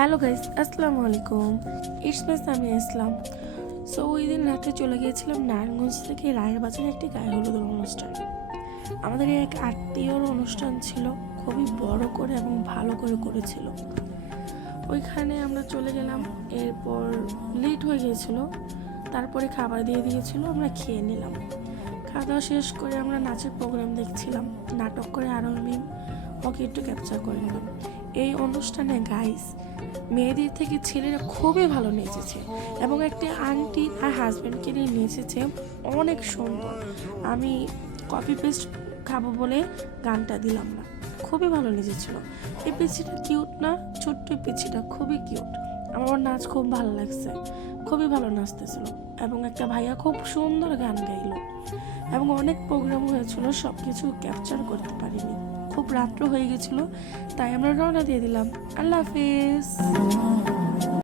Hello guys, আসসালামু আলাইকুম। It's miss আমি ইসলাম। সো ওই দিন রাতে চলে গিয়েছিলাম নারায়ণগঞ্জ থেকে রায়ের বাজারে একটি গায়ে হলুদের অনুষ্ঠান। আমাদের এক আত্মীয়র অনুষ্ঠান ছিল, খুবই বড় করে এবং ভালো করে করেছিল। ওইখানে আমরা চলে গেলাম, এরপর লেট হয়ে গিয়েছিল, তারপরে খাবার দিয়ে দিয়েছিল, আমরা খেয়ে নিলাম। খাওয়া দাওয়া শেষ করে আমরা নাচের প্রোগ্রাম দেখছিলাম, নাটক করে আরও আমি ওকে একটু ক্যাপচার করে নিলাম। এই অনুষ্ঠানে গাইস মেয়েদের থেকে ছেলেরা খুবই ভালো নেচেছে এবং একটি আন্টি আর হাজব্যান্ডকে নিয়ে নেচেছে অনেক সুন্দর। আমি কপি পেস্ট খাবো বলে গানটা দিলাম না, খুবই ভালো নেচেছিল। এই পিছিটা কিউট না? ছোট্ট পিছিটা খুবই কিউট। আমার ওর নাচ খুব ভালো লাগছে, খুবই ভালো নাচতেছিল এবং একটা ভাইয়া খুব সুন্দর গান গাইলো এবং অনেক প্রোগ্রাম হয়েছিল, সব কিছু ক্যাপচার করতে পারিনি। খুব রাত্র হয়ে গেছিলো, তাই আমরা রওনা দিয়ে দিলাম। আল্লাহ হাফেজ।